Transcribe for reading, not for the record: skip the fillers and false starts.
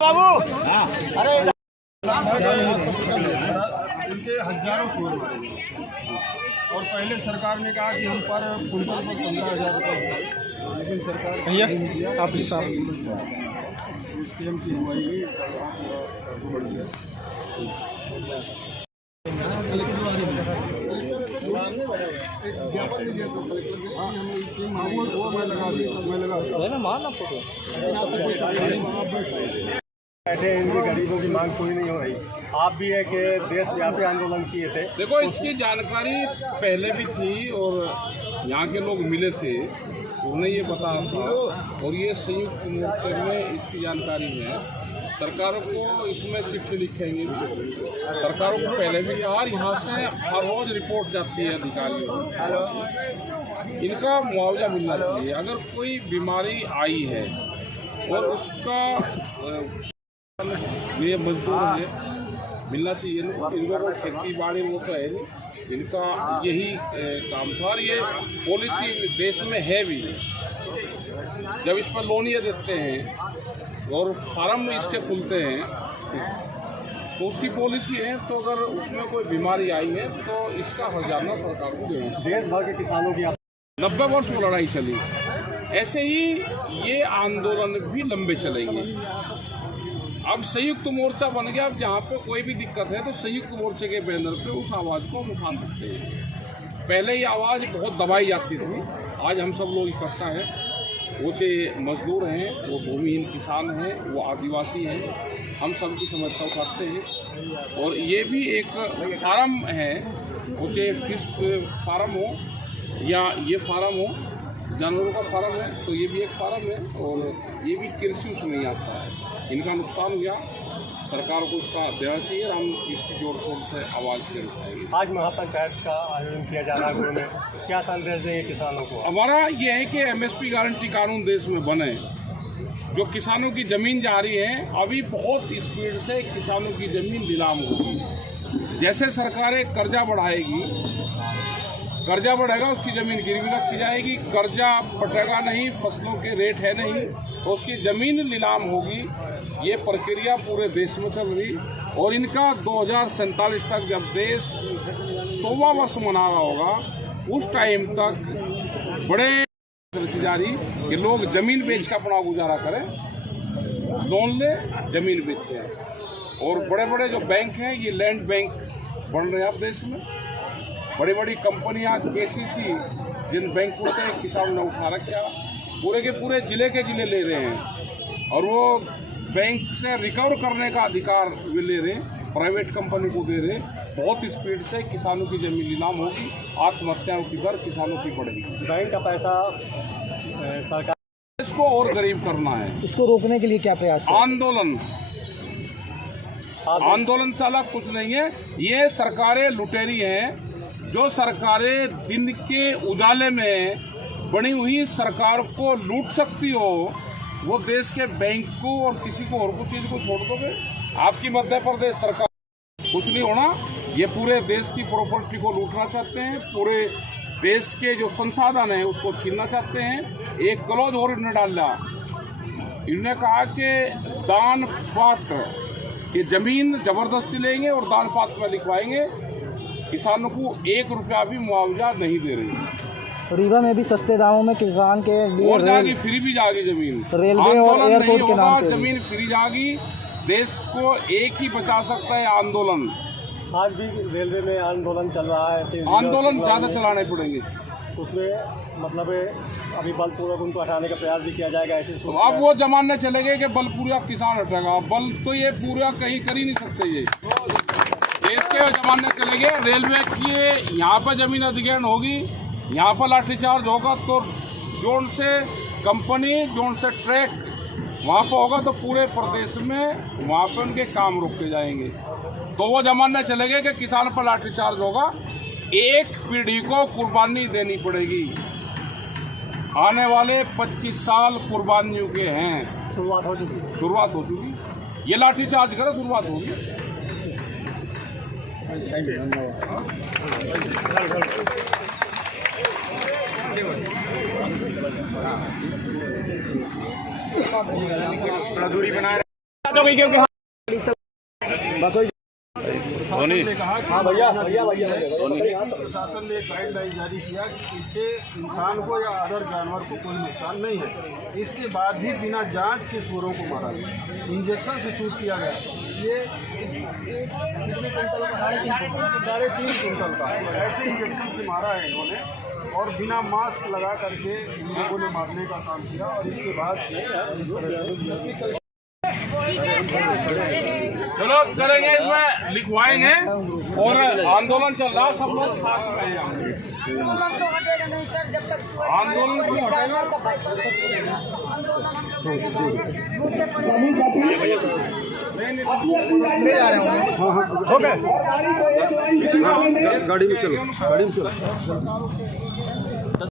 बाबू अरे इनके हजारों शोर और पहले सरकार ने कहा कि हम पर कुंटल पर 15,000 रुपये, लेकिन सरकार भैया आप इस साल स्कीम की हुई बढ़ गया। बैठे इनकी गरीबों की मांग कोई नहीं हो रही। आप भी है कि देशव्यापी आंदोलन किए थे। देखो, इसकी जानकारी पहले भी थी और यहाँ के लोग मिले थे, उन्हें ये पता था और ये संयुक्त मोर्चे में इसकी जानकारी है। सरकारों को इसमें चिट्ठी लिखेंगे, सरकारों को पहले भी, और यहाँ से हर रोज रिपोर्ट जाती है अधिकारियों को। इनका मुआवजा मिलना चाहिए। अगर कोई बीमारी आई है और उसका ये मजदूर है, मिलना चाहिए। इनको को खेती बाड़ी वो तो है नहीं, इनका यही काम था। और ये पॉलिसी देश में है भी। जब इस पर लोन ये देते हैं और फार्म इसके खुलते हैं तो उसकी पॉलिसी है, तो अगर उसमें कोई बीमारी आई है तो इसका हर्जाना सरकार को देना। देश भर के किसानों की 90 वर्ष में लड़ाई चली, ऐसे ही ये आंदोलन भी लंबे चलेंगे। अब संयुक्त मोर्चा बन गया। अब जहाँ पे कोई भी दिक्कत है तो संयुक्त मोर्चे के बैनर पे उस आवाज़ को हम उठा सकते हैं। पहले ये आवाज़ बहुत दबाई जाती थी, आज हम सब लोग इकट्ठा हैं। वो चाहे मजदूर हैं, वो भूमिहीन किसान हैं, वो आदिवासी हैं, हम सब की समस्या उठाते हैं। और ये भी एक फार्म है, वो चाहे फिश फार्म हो या ये फार्म हो, जानवरों का फार्म है, तो ये भी एक फार्म है और ये भी कृषि उसमें ही आता है। इनका नुकसान हुआ, सरकार को उसका देना चाहिए। हम इसकी जोर शोर से आवाज़ फिर उठाएंगे। आज महापंचायत का आयोजन किया जा रहा है, उन्होंने क्या संदेश देंगे किसानों को? हमारा ये है कि MSP गारंटी कानून देश में बने। जो किसानों की ज़मीन जा रही है, अभी बहुत स्पीड से किसानों की ज़मीन नीलाम होगी। जैसे सरकारें कर्जा बढ़ाएगी, कर्जा बढ़ेगा, उसकी ज़मीन गिरवी रखी जाएगी। कर्जा पटेगा नहीं, फसलों के रेट है नहीं, तो उसकी ज़मीन नीलाम होगी। ये प्रक्रिया पूरे देश में चल रही और इनका 2047 तक जब देश 100वां वर्ष मना रहा होगा, उस टाइम तक बड़े चलती जा रही कि लोग ज़मीन बेच कर अपना गुजारा करें, लोन ले, ज़मीन बेचें। और बड़े बड़े जो बैंक हैं, ये लैंड बैंक बन रहे हैं अब देश में। बड़ी बड़ी कंपनियां KCC जिन बैंकों से किसानों ने उठा रखा, पूरे के पूरे ज़िले के ज़िले ले रहे हैं और वो बैंक से रिकवर करने का अधिकार वे ले रहे हैं, प्राइवेट कंपनी को दे रहे। बहुत स्पीड से किसानों की जमीन नीलाम होगी, आत्महत्याओं की दर किसानों की बढ़ेगी। बैंक का पैसा सरकार इसको और गरीब करना है। इसको रोकने के लिए क्या प्रयास? आंदोलन साला कुछ नहीं है। ये सरकारें लुटेरी हैं। जो सरकारें दिन के उजाले में बनी हुई सरकार को लूट सकती हो, वो देश के बैंक को और किसी को और कुछ चीज़ को छोड़ दोगे। आपकी मध्य प्रदेश सरकार कुछ नहीं होना। ये पूरे देश की प्रॉपर्टी को लूटना चाहते हैं, पूरे देश के जो संसाधन हैं उसको छीनना चाहते हैं। एक क्लॉज और इन्होंने डाला, इन्होंने कहा कि दान पात्र ये ज़मीन ज़बरदस्ती लेंगे और दान पात्र में लिखवाएंगे। किसानों को 1 रुपया भी मुआवजा नहीं दे रही। रीवा में भी सस्ते दामों में किसान के लिए और जाएगी, फ्री भी जाएगी जमीन। रेलवे और आंदोलन नहीं एयरपोर्ट के नाम होगा, पे जमीन फ्री जाएगी। देश को एक ही बचा सकता है आंदोलन। आज भी रेलवे में आंदोलन चल रहा है, ऐसे आंदोलन ज़्यादा चलाने पड़ेंगे। उसमें मतलब अभी बलपूर्वक उनको हटाने का प्रयास भी किया जाएगा। ऐसे तो अब वो जमाने चले गए कि बलपूर्वक किसान हटेगा। बल तो ये पूरा कहीं कर ही नहीं सकते। ये देश के जमाने चले गए। रेलवे की यहाँ पर जमीन अधिग्रहण होगी, यहाँ पर लाठीचार्ज होगा, तो जोन से कंपनी, जोन से ट्रैक वहाँ पर होगा, तो पूरे प्रदेश में वहाँ पर उनके काम रोक के जाएंगे। तो वो जमाने चले गए कि किसान पर लाठीचार्ज होगा। एक पीढ़ी को कुर्बानी देनी पड़ेगी। आने वाले 25 साल कुर्बानियों के हैं। शुरुआत हो चुकी। ये लाठीचार्ज करो, शुरुआत होगी। दूरी बनाए प्रशासन ने गाइडलाइन जारी किया कि इससे इंसान को या अदर जानवर को कोई नुकसान नहीं है। इसके बाद भी बिना जांच के सूअरों को मारा गया, इंजेक्शन से शूट किया गया। ये 3.5 कुंटल का ऐसे इंजेक्शन से मारा है इन्होंने, और बिना मास्क लगा करके इन लोगों ने मारने का काम किया। और इसके बाद चलो करेंगे, इसमें लिखवाएंगे। और आंदोलन चल रहा, सब लोग साथ में हैं। आंदोलन तो हटेगा नहीं सर, जब तक आंदोलन तो हटेगा। गाड़ी में चलो।